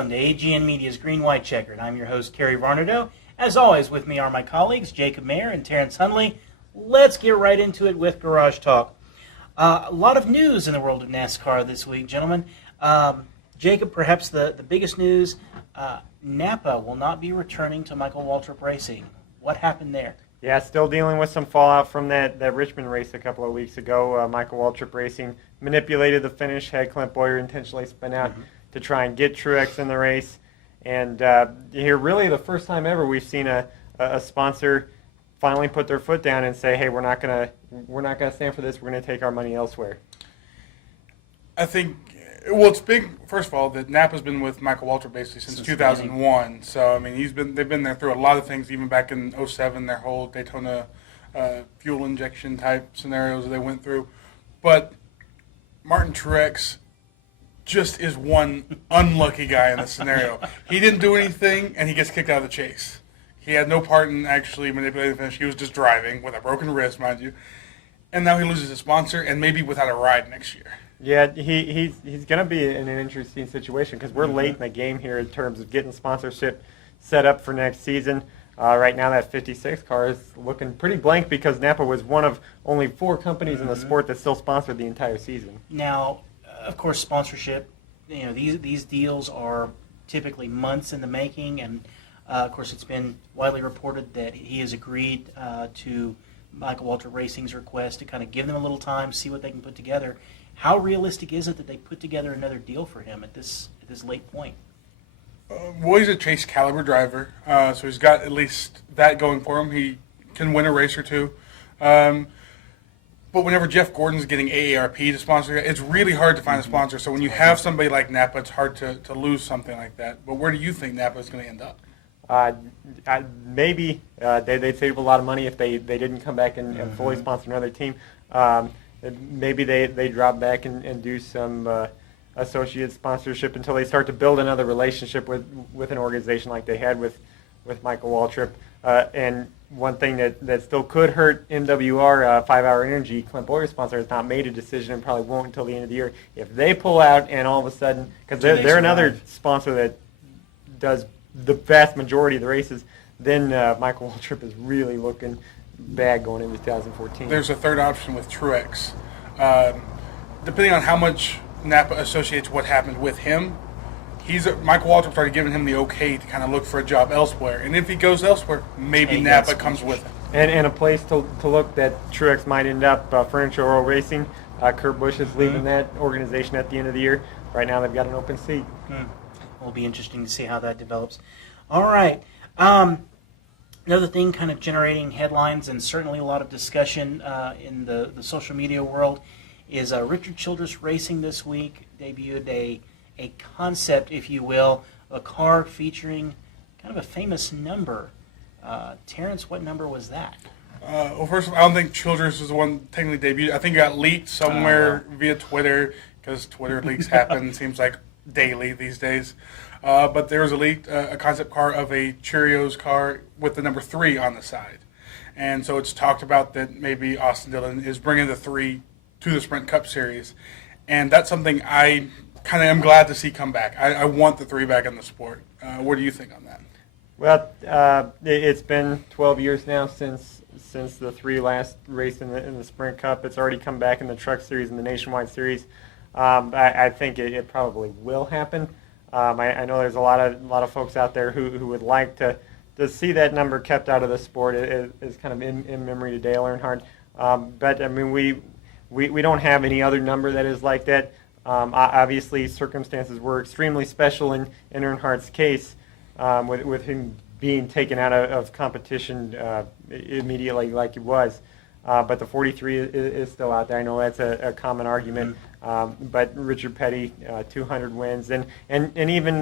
welcome to AGN Media's Green White Checkered. I'm your host, Kerry Varnado. As always, with me are my colleagues, Jacob Mayer and Terrence Hundley. Let's get right into it with Garage Talk. A lot of news in the world of NASCAR this week, gentlemen. Jacob, perhaps the biggest news, Napa will not be returning to Michael Waltrip Racing. What happened there? Yeah, still dealing with some fallout from that Richmond race a couple of weeks ago. Michael Waltrip Racing manipulated the finish, had Clint Boyer intentionally spin out to try and get Truex in the race. And here, really the first time ever we've seen a sponsor finally put their foot down and say, "Hey, we're not gonna stand for this. We're gonna take our money elsewhere." I think, well, it's big. First of all, that Napa's been with Michael Waltrip basically since 2001. So I mean, they've been there through a lot of things. Even back in '07, their whole Daytona fuel injection type scenarios that they went through. But Martin Truex just is one unlucky guy in this scenario. He didn't do anything, and he gets kicked out of the chase. He had no part in actually manipulating the finish. He was just driving with a broken wrist, mind you. And now he loses his sponsor, and maybe without a ride next year. Yeah, he's going to be in an interesting situation because we're late in the game here in terms of getting sponsorship set up for next season. Right now, that 56 car is looking pretty blank because Napa was one of only 4 companies in the sport that still sponsored the entire season. Now, of course, sponsorship, these deals are typically months in the making, and of course, it's been widely reported that he has agreed to Michael Waltrip Racing's request to kind of give them a little time, see what they can put together. How realistic is it that they put together another deal for him at this late point? Well, he's a chase caliber driver, so he's got at least that going for him. He can win a race or two. But whenever Jeff Gordon's getting AARP to sponsor, it's really hard to find a sponsor. So when you have somebody like Napa, it's hard to lose something like that. But where do you think Napa is going to end up? Maybe they'd save a lot of money if they didn't come back and fully sponsor another team. Maybe they drop back and do some associate sponsorship until they start to build another relationship with an organization like they had with Michael Waltrip. And one thing that still could hurt MWR, 5 Hour Energy, Clint Boyer's sponsor, has not made a decision and probably won't until the end of the year. If they pull out and all of a sudden, because they're another sponsor that does the vast majority of the races, then Michael Waltrip is really looking bad going into 2014. There's a third option with Truex. Depending on how much Napa associates what happened with him, Michael Waltrip started giving him the okay to kind of look for a job elsewhere. And if he goes elsewhere, maybe Napa comes with him. And a place to look that Truex might end up, Furniture Oil Racing. Kurt Busch is leaving that organization at the end of the year. Right now they've got an open seat. It'll be interesting to see how that develops. All right. Another thing kind of generating headlines and certainly a lot of discussion in the social media world is Richard Childress Racing this week debuted a concept, if you will, a car featuring kind of a famous number. Terrence, what number was that? Well, first of all, I don't think Childress is the one technically debuted. I think it got leaked somewhere via Twitter because Twitter leaks happen, seems like daily these days. But there was a concept car of a Cheerios car with the number 3 on the side. And so it's talked about that maybe Austin Dillon is bringing the 3 to the Sprint Cup Series. And that's something I kind of am glad to see come back. I want the 3 back in the sport. What do you think on that? Well, it's been 12 years now since the 3 last raced in the Sprint Cup. It's already come back in the Truck Series and the Nationwide Series. I think it probably will happen. I know there's a lot of folks out there who would like to see that number kept out of the sport. It is kind of in memory to Dale Earnhardt. But I mean, we don't have any other number that is like that. Obviously, circumstances were extremely special in Earnhardt's case, with him being taken out of competition immediately like he was. But the 43 is still out there. I know that's a common argument. But Richard Petty, 200 wins. And even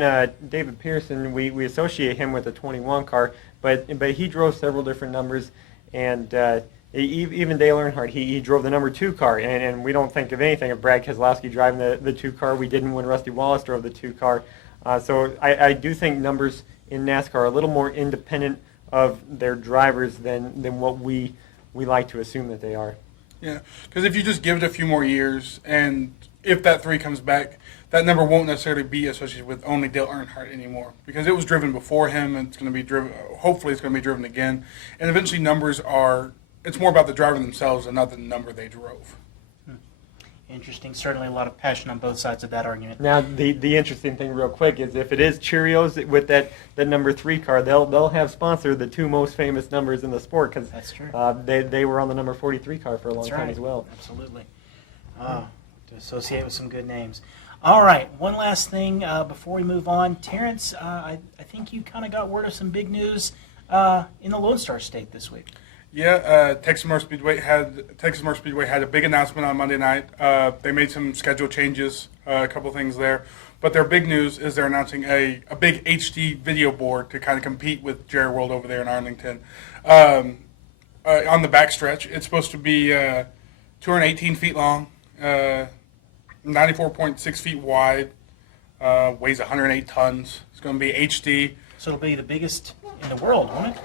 David Pearson, we associate him with a 21 car, but he drove several different numbers. And even Dale Earnhardt, he drove the number 2 car. And we don't think of anything of Brad Keselowski driving the 2 car. We didn't when Rusty Wallace drove the 2 car. So I do think numbers in NASCAR are a little more independent of their drivers than what we like to assume that they are. Yeah, because if you just give it a few more years and if that 3 comes back, that number won't necessarily be associated with only Dale Earnhardt anymore, because it was driven before him, and it's going to be driven. Hopefully, it's going to be driven again, and eventually, numbers are. It's more about the driver themselves and not the number they drove. Interesting. Certainly a lot of passion on both sides of that argument. Now, the interesting thing, real quick, is if it is Cheerios with that number 3 car, they'll have sponsored the 2 most famous numbers in the sport, because That's true. They were on the number 43 car for a long That's time right. as well. Absolutely. To associate with some good names. All right, one last thing before we move on. Terrence, I think you kind of got word of some big news in the Lone Star State this week. Yeah, Texas Motor Speedway had a big announcement on Monday night. They made some schedule changes, a couple things there. But their big news is they're announcing a big HD video board to kind of compete with Jerry World over there in Arlington. On the backstretch, it's supposed to be 218 feet long, 94.6 feet wide, weighs 108 tons. It's going to be HD. So it'll be the biggest in the world, won't it?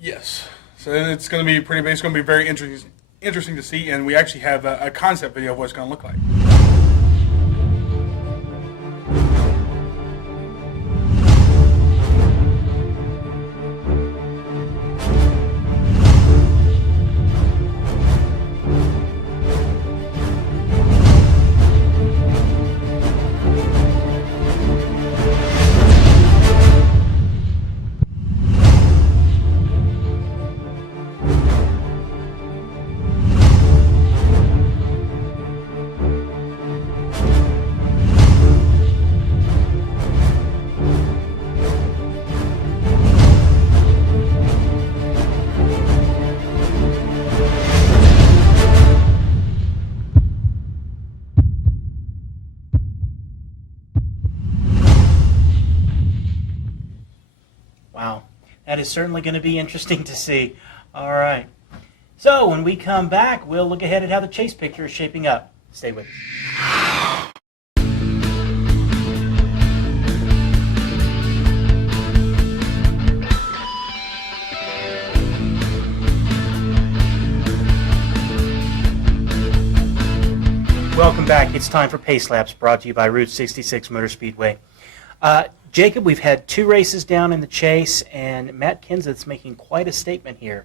Yes. So it's going to be pretty big. It's going to be very interesting to see, and we actually have a concept video of what it's going to look like. Wow, that is certainly going to be interesting to see. All right. So when we come back, we'll look ahead at how the chase picture is shaping up. Stay with us. Welcome back. It's time for Pace Laps, brought to you by Route 66 Motor Speedway. Jacob, we've had 2 races down in the chase, and Matt Kenseth's making quite a statement here,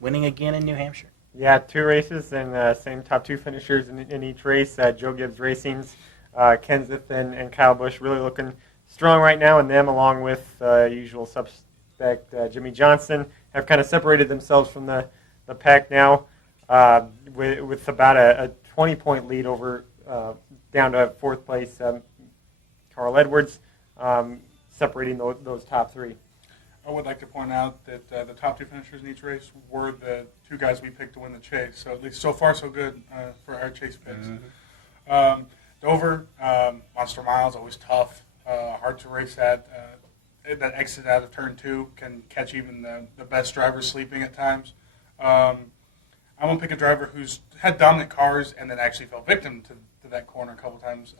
winning again in New Hampshire. Yeah, 2 races and same top 2 finishers in each race. Joe Gibbs Racing's Kenseth and Kyle Busch really looking strong right now, and them, along with usual suspect Jimmy Johnson, have kind of separated themselves from the pack now with about a 20-point lead over down to 4th place Carl Edwards, separating those top 3. I would like to point out that the top 2 finishers in each race were the 2 guys we picked to win the chase. So at least so far so good for our chase picks. Mm-hmm. Dover, Monster Miles, always tough, hard to race at. That exit out of turn 2 can catch even the best drivers sleeping at times. I'm going to pick a driver who's had dominant cars and then actually fell victim to that corner a couple times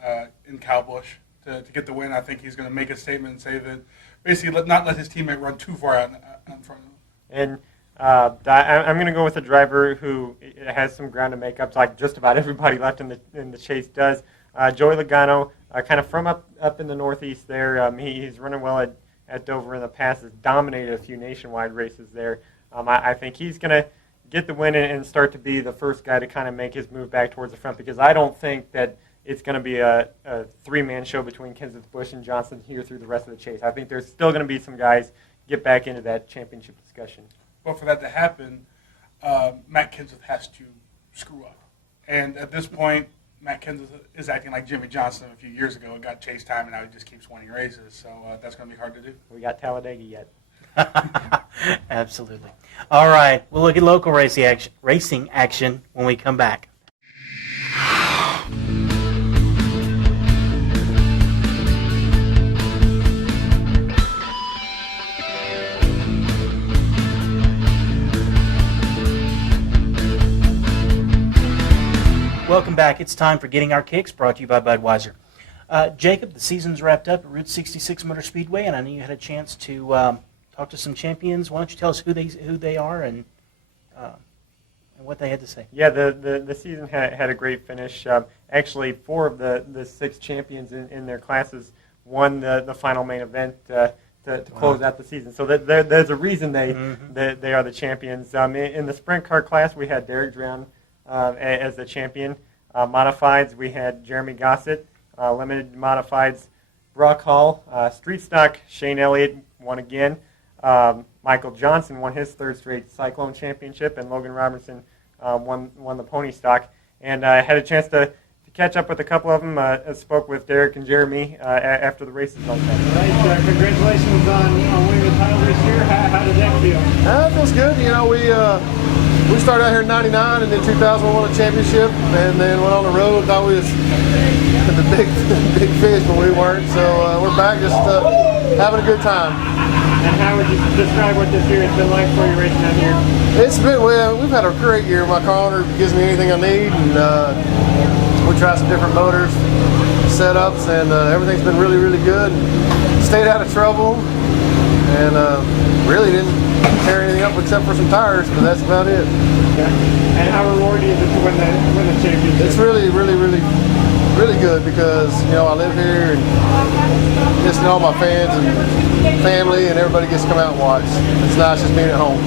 in Kyle Busch to get the win. I think he's going to make a statement and say that basically not let his teammate run too far out in front of him. And I'm going to go with a driver who has some ground to make up, like just about everybody left in the chase does. Joey Logano, kind of from up in the Northeast there. He's running well at Dover in the past. Has dominated a few nationwide races there. I think he's going to get the win and start to be the first guy to kind of make his move back towards the front, because I don't think that it's going to be a 3-man show between Kenseth, Busch, and Johnson here through the rest of the chase. I think there's still going to be some guys get back into that championship discussion. But for that to happen, Matt Kenseth has to screw up. And at this point, Matt Kenseth is acting like Jimmy Johnson a few years ago. It got chase time, and now he just keeps winning races. So that's going to be hard to do. We got Talladega yet. Absolutely. All right, we'll look at local racing action when we come back. Welcome back. It's time for Getting Our Kicks, brought to you by Budweiser. Jacob, the season's wrapped up at Route 66 Motor Speedway, and I know you had a chance to talk to some champions. Why don't you tell us who they are and and what they had to say. Yeah, the season had a great finish. Actually, 4 of the 6 champions in their classes won the final main event to close out the season. So there's a reason they are the champions. In the sprint car class, we had Derek Drown as the champion. Modifieds, we had Jeremy Gossett. Limited modifieds, Brock Hall. Street stock, Shane Elliott won again. Michael Johnson won his 3rd straight Cyclone Championship, and Logan Robertson won the pony stock. And I had a chance to catch up with a couple of them. I spoke with Derek and Jeremy after the races on Saturday. Right, congratulations on winning the title this year. How did that feel? It feels good. You know, we started out here in '99, and then 2000 we won a championship, and then went on the road. Thought we was the big fish, but we weren't. So we're back, just having a good time. And how would you describe what this year has been like for you racing out here? It's been we've had a great year. My car owner gives me anything I need, and we try some different motors, setups, and everything's been really, really good. Stayed out of trouble, and really didn't tear anything up except for some tires, but that's about it. Yeah. And how rewarding is it to win the championship? It's really, really, really, really good because, you know, I live here and just all my fans and family and everybody gets to come out and watch. It's nice just being at home.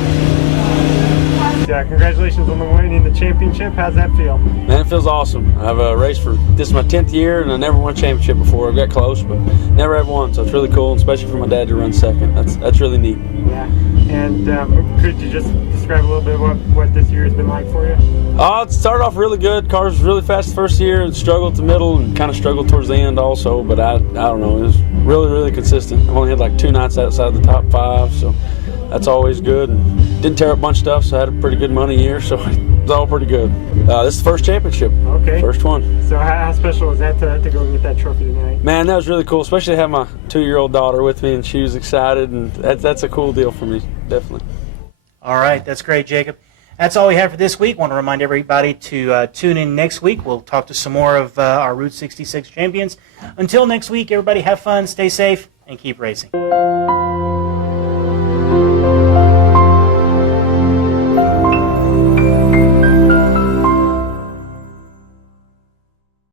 Congratulations on winning the championship. How's that feel? Man, it feels awesome. I've raced this is my 10th year, and I never won a championship before. I got close, but never have won, so it's really cool, especially for my dad to run second. That's really neat. Yeah. And could you just describe a little bit what this year has been like for you? It started off really good. Cars was really fast the first year, and struggled at the middle, and kind of struggled towards the end also. But I don't know. It was really, really consistent. I've only had like 2 nights outside the top 5, so that's always good. And didn't tear up a bunch of stuff, so I had a pretty good money year. So it was all pretty good. This is the first championship. Okay. First one. So how special was that to go and get that trophy tonight? Man, that was really cool, especially to have my 2-year-old daughter with me, and she was excited, and that's a cool deal for me, definitely. All right, that's great, Jacob. That's all we have for this week. Want to remind everybody to tune in next week. We'll talk to some more of our Route 66 champions. Until next week, everybody have fun, stay safe, and keep racing.